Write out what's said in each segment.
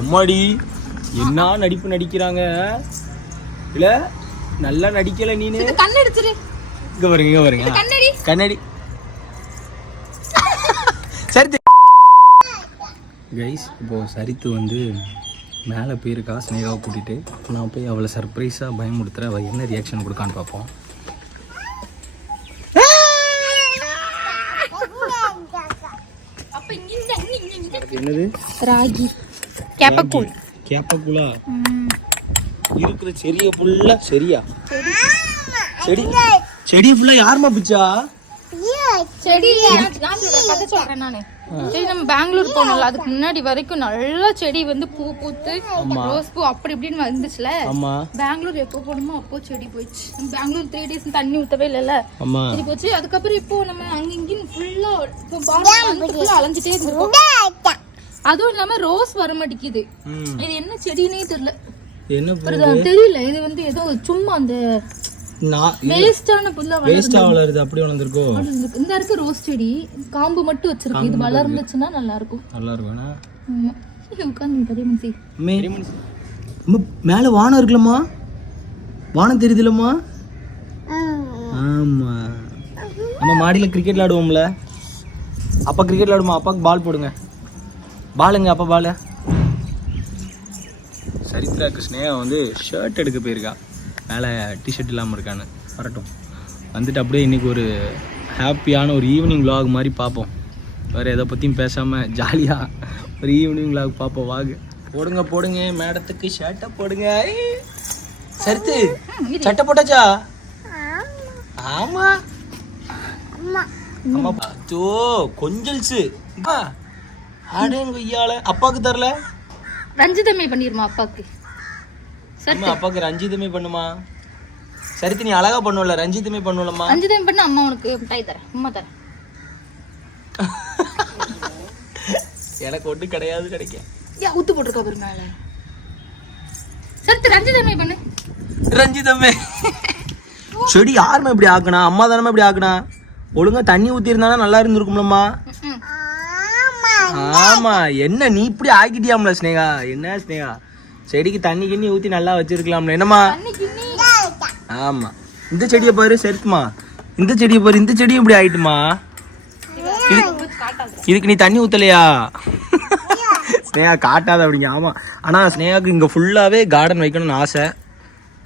அம்மாடி என்ன நடிப்பு நடிக்கிறாங்க. இல்ல நல்லா நடிக்கல நீனு. கண்ணடிச்சிரு. இங்க பாருங்க கண்ணடி. சரித்து கைஸ், இப்போ சரித்து வந்து மேலே போயிருக்கா ஸ்னேகாவை கூட்டிகிட்டு. நான் போய் அவளை சர்ப்ரைஸாக பயமுடுத்துறேன். அவள் என்ன ரியாக்ஷன் கொடுக்கான்னு பார்ப்போம். என்னது? ராகி கேப்பக்கூழா இருக்கிற செடியை ஃபுல்லா. செடி ஃபுல்லா யாருமா பிச்சா? செடி கதை சொல்றேன் நானு. சரி, நம்ம பெங்களூர் போனோம்ல, அதுக்கு முன்னாடி வரைக்கும் நல்லா செடி வந்து பூ பூத்து ரோஸ் பூ அப்படி இப்படின்னு வந்துச்சுல. பெங்களூர் எப்போ போனோமோ அப்போ செடி போயிடுச்சு. பெங்களூர் 3 days தண்ணி ஊத்தவே இல்லைல்ல, செடி போச்சு. அதுக்கப்புறம் இப்போ நம்ம அங்க இங்கன்னு ஃபுல்லா அலைஞ்சிட்டே இருந்திருக்கோம். அதுவும் இல்லாம ரோஸ் வர மாட்டேங்குது. இது என்ன செடினே தெரியல. தெரியல, இது வந்து ஏதோ சும்மா அந்த வேஸ்டான புல்ல வளருது. அப்படி வளர்ந்துருக்கோ. இந்த இருக்கு ரோஸ் செடி, காம்பு மட்டும் வச்சிருக்கு. இது வளர்ந்துச்சுன்னா நல்லா இருக்கும். மேல வானம் இருக்குல்லம்மா, வானம் தெரியுதுல்லம்மா. ஆமா, நம்ம மாடியில கிரிக்கெட் விளையாடுவோம்ல. அப்பா கிரிக்கெட் விளையாடுமா? அப்பாவுக்கு பால் போடுங்க. பாலுங்க, அப்பா பாலு. சரித்ரா கிருஷ்ணேயா வந்து ஷர்ட் எடுக்க போயிருக்கா. மேலே டிஷர்ட் இல்லாமல் இருக்கான்னு வரட்டும். வந்துட்டு அப்படியே இன்றைக்கி ஒரு ஹாப்பியான ஒரு ஈவினிங் விலாக் மாதிரி பார்ப்போம். வேறு எதை பற்றியும் பேசாமல் ஜாலியாக ஒரு ஈவினிங் விலாக் பார்ப்போம். வாங்க போடுங்க மேடத்துக்கு ஷர்ட்டை போடுங்க. சரித்து சட்டை போட்டாச்சா? ஆமாம் ஆமாம். தோ கொஞ்சல்ஸு அடேங்க ஐயால. அப்பாவுக்கு தரல? ரஞ்சிதமே பண்ணிருமா அப்பாவுக்கு. அப்பாவுக்கு ரஞ்சிதமே பண்ணுமா? சரித்து நீ அழகா பண்ணுவல, ரஞ்சிதமே பண்ணுவலம்மா. ரஞ்சிதமே பண்ண அம்மா உனக்கு மிட்டாய் தரேன். அம்மா தரேன். எனக்கு ஒண்ணு கிடையாது, கிடைக்கும். ஏன் ஊத்து போட்டுருக்கா பாரு மேல. சரித்து ரஞ்சிதமே பண்ணு. ரஞ்சிதமே செடி யாருமே இப்படி ஆக்குனா? அம்மா தானே இப்படி ஆக்குனா? ஒழுங்கா தண்ணி ஊத்தி இருந்தாலும் நல்லா இருந்திருக்கும்லம்மா. ஆமா, என்ன நீ இப்படி ஆக்கிட்டியாம்ல ஸ்னேகா? என்ன ஸ்னேகா, செடிக்கு தண்ணி கிண்ணி ஊத்தி நல்லா வச்சிருக்கலாம்ல. என்னம்மா? ஆமா, இந்த செடியை பாரு சரித்துமா, இந்த செடியை பாரு, இந்த செடியும் இப்படி ஆயிட்டுமா. இதுக்கு நீ தண்ணி ஊத்தலையா? ஸ்னேகா காட்டாத அப்படிங்க. ஆமா, ஆனா ஸ்னேகாக்கு இங்க ஃபுல்லாவே கார்டன் வைக்கணும்னு ஆசை.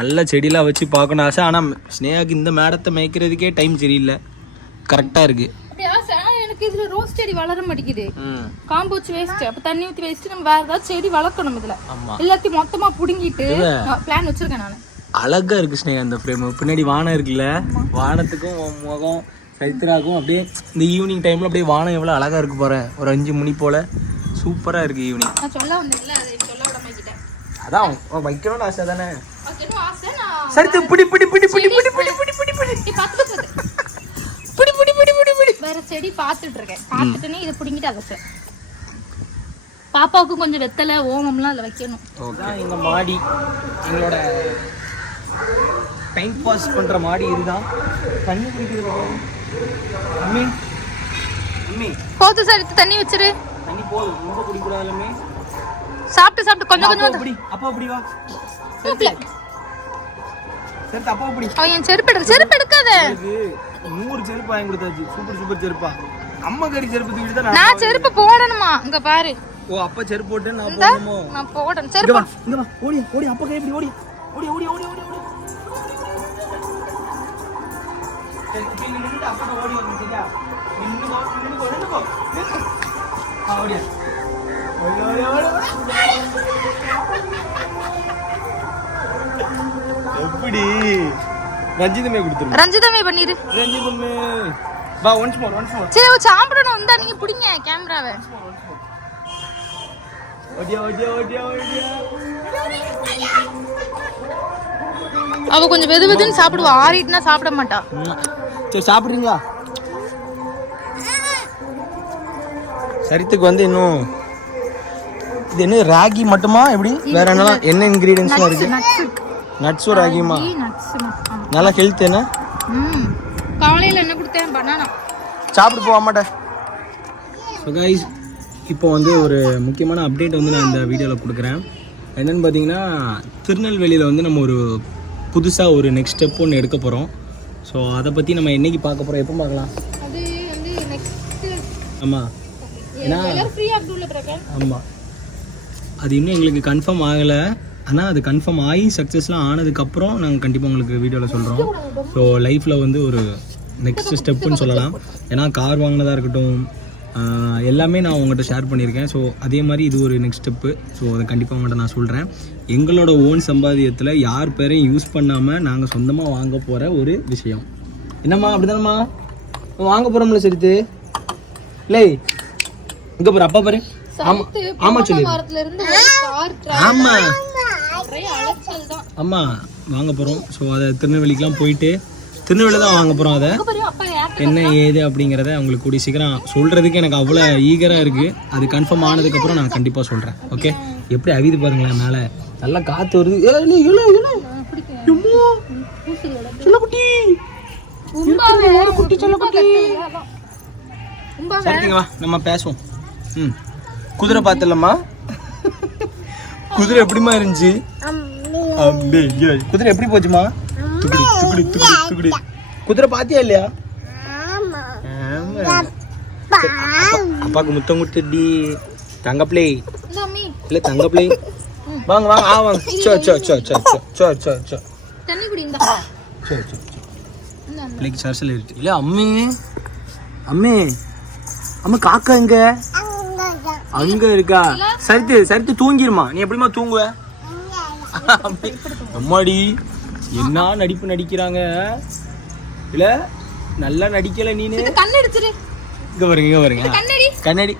நல்ல செடியெல்லாம் வச்சு பார்க்கணும் ஆசை. ஆனா ஸ்னேகாக்கு இந்த மேடத்தை மேய்க்கிறதுக்கே டைம் சரியில்லை. கரெக்டா இருக்கு. இதுல ரோஸ் செடி வளர மாட்டேங்குது. காம்பு வச்சு வேஸ்ட். அப்ப தண்ணி ஊத்தி வேஸ்ட். நம்ம வேற ஏதாவது செடி வளர்க்கணும். இதுல எல்லாத்தையும் மொத்தமா புடுங்கிட்டு பிளான் வச்சிருக்கேன் நானு. அழகா இருக்கு ஸ்னேகா இந்த ஃப்ரேம். பின்னாடி வானம் இருக்குல்ல, வானத்துக்கும் முகம் சரித்திராக்கும் அப்படியே இந்த ஈவினிங் டைம்ல அப்படியே வானம் எவ்வளவு அழகா இருக்கு பாரு. ஒரு 5 மணி போல சூப்பரா இருக்கு ஈவினிங். நான் சொல்ல வந்தேன்ல, அதை சொல்ல விட மாட்டேன். அதான் வைக்கணும்னு ஆசை தானே. வைக்கணும் ஆசை. நான் சரித்து பிடி பிடி பிடி பிடி பிடி பிடி பிடி பிடி பிடி நீ பாத்து புடி புடி புடி புடி புடி. வேற செடி பாத்துட்டு இருக்கேன். பாத்துட்டனே இத புடிங்கிட்டு அத வச்சேன். பாப்பாவுக்கு கொஞ்சம் வெத்தலை ஓமம்லாம் அதுல வைக்கணும். ஓகே, இந்த மாடி எங்களோட டைம் பாஸ் பண்ற மாடி இதுதான். தண்ணி குடிக்கிறது அம்மி அம்மி போது சார், தண்ணி வச்சிரு. தண்ணி போதும், ரொம்ப குடிக்க கூடாதுலமே. சாப்பிட்டு கொஞ்சம் கொஞ்சம் அப்படி அப்பா அப்படி வா. சரி அப்பா அப்படி. அவன் செருப்பு எடுக்காத. 100 செருப்பு வாங்கி கொடுத்தாச்சு. சூப்பர் செருப்பா. அம்மா கறி செருப்பு தூக்கிட்டு தான் நான் செருப்பு போடணுமா? இங்க பாரு. ஓ, அப்பா செருப்பு போட்டு நான் போடணுமோ? நான் போடணும். செருப்பு இங்க வா. ஓடி அப்பா கை இப்படி ஓடி. சரி நின்னு அப்பா ஓடி வந்து சரியா? நின்னு போ. ஓடியா. எப்படி ரஞ்சிதமே கொடுத்துரு. ரஞ்சிதமே பண்ணிரு. ரஞ்சிதமே வா. Once more. சரி, சாப்பிடணும். வந்தா நீங்க புடிங்க கேமராவை. ஓடியா. அவ கொஞ்சம் வெதுன்னு சாப்பிடுவா. ஆறிட்டுனா சாப்பிட மாட்டா. சரி சாப்பிடுறீங்களா? சரித்துக்கு வந்து இன்னும் இது என்ன ராகி மட்டுமா? எப்படி வேற என்ன இன்கிரீடியன்ஸ்லாம் இருக்கு? நட்ஸும் ராகியுமா? நல்லா ஹெல்த். என்ன காலையில என்ன கொடுத்தேன்? பனானா. சாப்பிட்டு போக மாட்டேன். ஸோ கைஸ், இப்போ வந்து ஒரு முக்கியமான அப்டேட் வந்து நான் இந்த வீடியோவில் கொடுக்குறேன். என்னென்னு பார்த்தீங்கன்னா, திருநெல்வேலியில் வந்து நம்ம ஒரு புதுசாக ஒரு நெக்ஸ்ட் ஸ்டெப் ஒன்று எடுக்க போகிறோம். ஸோ அதை பற்றி நம்ம என்றைக்கு பார்க்க போகிறோம், எப்போ பார்க்கலாம்? அது வந்து நெக்ஸ்ட். ஆமாம், ஏன்னா ஆமாம், அது இன்னும் எங்களுக்கு கன்ஃபார்ம் ஆகலை. ஆனால் அது கன்ஃபார்ம் ஆகி சக்ஸஸ்லாம் ஆனதுக்கப்புறம் நாங்கள் கண்டிப்பாக உங்களுக்கு வீடியோவில் சொல்கிறோம். ஸோ லைஃப்பில் வந்து ஒரு நெக்ஸ்ட் ஸ்டெப்புன்னு சொல்லலாம். ஏன்னா கார் வாங்கினதாக இருக்கட்டும், எல்லாமே நான் உங்கள்கிட்ட ஷேர் பண்ணியிருக்கேன். ஸோ அதே மாதிரி இது ஒரு நெக்ஸ்ட் ஸ்டெப்பு. ஸோ அதை கண்டிப்பாக உங்கள்கிட்ட நான் சொல்கிறேன். எங்களோட ஓன் சம்பாதியத்தில் யார் பேரையும் யூஸ் பண்ணாமல் நாங்கள் சொந்தமாக வாங்க போகிற ஒரு விஷயம். என்னம்மா அப்படி தானம்மா வாங்க போகிறோம்ல சரித்து? இல்லை இங்கே பாரு, அப்பா பாரு. ஆமாம் ஆமாம் சொல்லி ஆமாம் ஆமாம் வாங்க போகிறோம். ஸோ அதை திருநெல்வேலிக்கெலாம் போயிட்டு திருநெல்வேலியில் தான் வாங்க போகிறோம். அதை என்ன ஏது அப்படிங்கிறத உங்களுக்கு கூடிய சீக்கிரம் சொல்கிறதுக்கு எனக்கு அவ்வளோ ஈகராக இருக்குது. அது கன்ஃபார்ம் ஆனதுக்கப்புறம் நான் கண்டிப்பாக சொல்கிறேன். ஓகே, எப்படி அவிது பாருங்களேன், மேலே நல்லா காற்று வருது. சரிங்களா, நம்ம பேசுவோம். குதிரை பார்த்துலம்மா, குதிரை எப்படிமா இருந்துச்சு? குதிரை எப்படி போச்சுமா? துக்குடி துக்குடி துக்குடி துக்குடி. குதிரை பாத்தியா இல்லையா? அப்பாக்கு முத்தம் கொடுத்துடி. தங்க பிள்ளை இல்ல, தங்க பிள்ளை. வாங்க வாங்க, ஆ வாங்க. So so so so so so so தண்ணி குடி. இந்த சோ சோ பிள்ளைக்கு சர்சல் இருக்கு இல்ல. அம்மே அம்மே அம்மா, காக்கா எங்க? அங்க இருக்கா? சரித்து சரித்து தூங்கிருமா? நீ எப்படிமா தூங்குவ? அம்மாடி என்ன நடிப்பு நடிக்கிறாங்க இல்ல, நல்லா நடிக்கல நீனு. கண்ணடிச்சிரு. இங்க பாருங்க, இங்க பாருங்க, கண்ணாடி.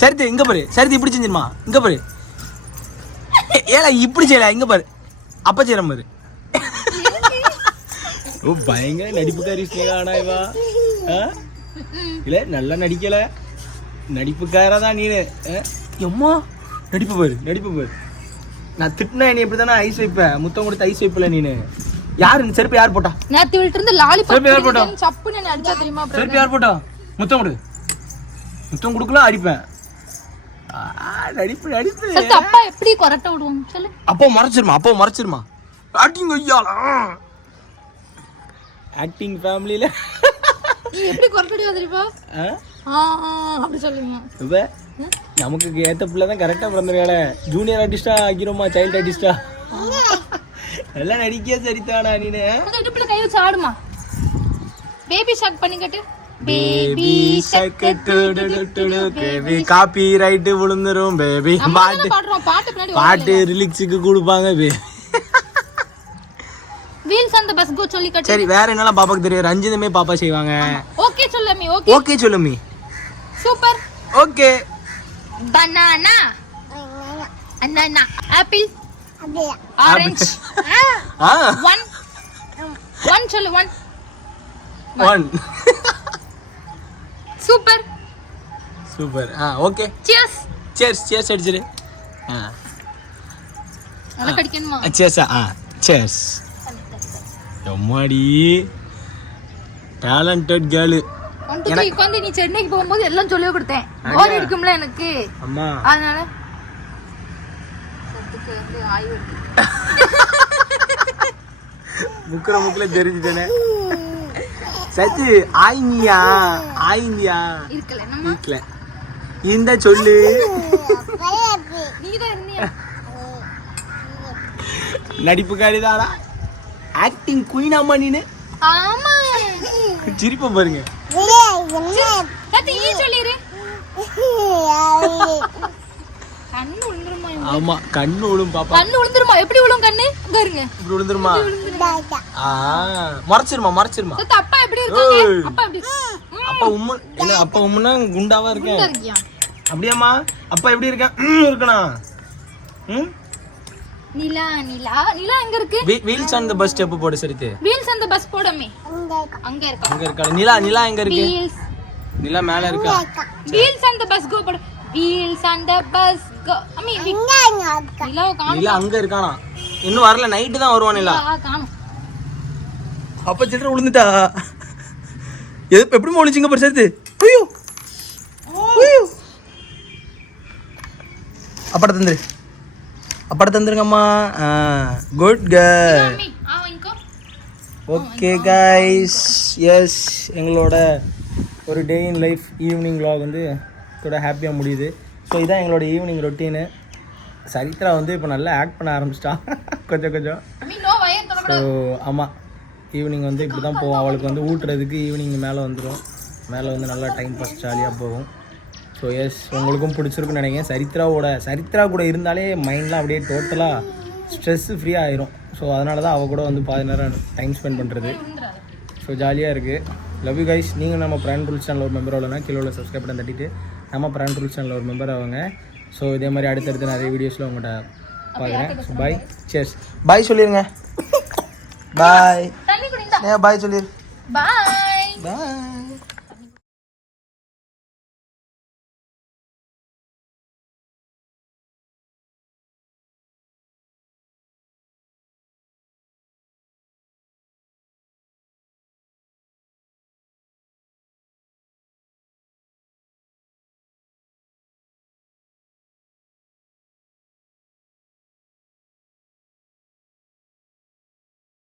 சரித்து இங்க பாரு, சரித்து இப்படி செஞ்சிருமா? இங்க பாரு, ஏல இப்படி செய்யல, இங்க பாரு, அப்ப செய்யற பாரு. ஓ பயங்கர நடிப்புக்காரி ஸ்னேகா இவா. இல்ல நல்லா நடிக்கல, நடிப்புக்காரதான் நீனு. எம்மா நடிப்பு பாரு, நடிப்பு பாரு. நான் திட்டினா நீ இப்படிதானே ஐஸ் வைப்பேன், முத்தம் கொடுத்து ஐஸ் வைப்பல நீனு. யாரு செருப்பு யார் போட்டா? நேத்து வீட்ல இருந்து லாலிபாப் செருப்பு யார் போட்டா? சப்புன்னு என்ன அடிச்சா தெரியுமா? செருப்பு யார் போட்டா? முத்தம் கொடு. முத்தம் கொடுக்கலாம் அடிப்பேன். நடிப்பு நடிப்பு. சத்த அப்பா எப்படி கொரட்ட விடுவாங்க சொல்லு. அப்போ மறைச்சிருமா, அப்போ மறைச்சிருமா. ஆக்டிங் ஐயால ஆக்டிங் ஃபேமிலில நீ எப்படி கொரட்டடியா தெரியுமா? அப்படி சொல்லுங்க. இப்ப நமக்கு ஏத்த பிள்ளை தான் கரெக்டா பிறந்திருக்காள. Junior ஆர்டிஸ்டா ஆகிரோமா, child ஆர்டிஸ்டா? எல்லாம் நடிக்க சரிதானா நீனு? அந்த இடுப்புல கை வச்சு ஆடுமா. பேபி ஷாக் பண்ணி கட்டு. Baby shark baby copyright விழுந்துரும் பேபி. பாட்டு பாடுறோம், பாட்டு பின்னாடி பாட்டு ரிலிக்ஸுக்கு கொடுப்பாங்க. வீல்ஸ் அந்த பஸ் கோ சொல்லி கட்டு. சரி, வேற என்னலாம் பாப்பாக்கு தெரியும்? ரஞ்சிதமே பாப்பா செய்வாங்க. ஓகே சொல்லுமி. ஓகே ஓகே சொல்லுமி. சூப்பர். ஓகே. பனானா அண்ணா ஆப்பிள் ஆரஞ்சு. ஒன் சொல்லு. One. Super super. Okay. Cheers. Cheers அடிச்சிரு. நல்லா கடிக்கணுமா? சியர்ஸ். சியர்ஸ். எம்மாடி டேலண்டட் கேர்ள். உட்காந்து நீ சென்னைக்கு போகும்போது எல்லாம் சொல்லி கொடுத்தேன். போர் அடிக்கும்ல எனக்கு. அம்மா அதனால முக்குல தெரிஞ்சுட்டேனே. சத்து ஆயினியா இருக்கல இந்த சொல்லு. நீதான் இருந்தியா? நடிப்புக்காரி தானா, ஆக்டிங் குயின் அம்மா நீனு. ஆமா, சிரிப்ப பாருங்க. சொல்லிரு. கண்ணு விழுந்துருமா? ஆமா கண்ணு விழும் பாப்பா. கண்ணு விழுந்துருமா? எப்படி விழும் கண்ணு? இங்க இருங்க. இப்படி விழுந்துருமா? மறைச்சிருமா. அப்பா எப்படி இருக்காங்க? அப்பா எப்படி? அப்பா உம்மு என்ன? அப்பா உம்முனா குண்டாவா இருக்கேன். அப்படியாம்மா? அப்பா எப்படி இருக்கேன்? இருக்கணும். நிலா எங்க இருக்கு? Wheels on the bus step போடு சரித்து. வீல்ஸ் ஆன் தி பஸ் போடமே. அங்க இருக்கா. நிலா எங்க இருக்கு? நிலா மேல இருக்கா? Wheels on the bus go போடு. Wheels on the bus go. அம்மி நிலா அங்க இருக்கானா? இன்னும் வரல, நைட் தான் வருவான் நிலா. காணோம். அப்ப சில்லற விழுந்துட்டா. எப்படி முழிச்சிங்க பாரு சரித்து. ஐயோ அப்பாட்ட தந்துரு, அப்பாட்ட தந்துருங்கம்மா. Good girl. Okay guys, yes எங்களோட ஒரு day in life evening vlog வந்து கூட ஹாப்பியாக முடியுது. ஸோ இதான் எங்களோட ஈவினிங் ரொட்டீனு. சரித்ரா வந்து இப்போ நல்லா ஆக்ட் பண்ண ஆரம்பிச்சிட்டான் கொஞ்சம் கொஞ்சம். ஸோ ஆமாம், ஈவினிங் வந்து இப்படி தான் போவோம். அவளுக்கு வந்து ஊட்டுறதுக்கு ஈவினிங் மேலே வந்துடும். மேலே வந்து நல்லா டைம் பாஸ் ஜாலியாக போகும். ஸோ எஸ், உங்களுக்கும் பிடிச்சிருக்குன்னு நினைக்கிறேன். சரித்ரா கூட இருந்தாலே மைண்ட்லாம் அப்படியே டோட்டலாக ஸ்ட்ரெஸ்ஸு ஃப்ரீ ஆயிரும். ஸோ அதனால தான் அவள் கூட வந்து பாதி நேரம் டைம் ஸ்பெண்ட் பண்ணுறது. ஸோ ஜாலியாக இருக்குது. Love you guys. நீங்கள் நம்ம பிராண்ட் ரூல்ஸ் சேனல் ஒரு மெம்பர் ஆகலன்னா கீழே உள்ள சப்ஸ்கிரைப் பண்ண தட்டிட்டு நம்ம பிராண்ட் ரூல்ஸ் சேனல் ஒரு மெம்பர் ஆகுங்க. ஸோ இதே மாதிரி அடுத்தடுத்து நிறைய வீடியோஸில் உங்கள்கிட்ட பார்க்குறேன். So bye, chairs. பாய் சொல்லிடுங்க. பாய், பாய் சொல்லிடு. பாய். பாய்.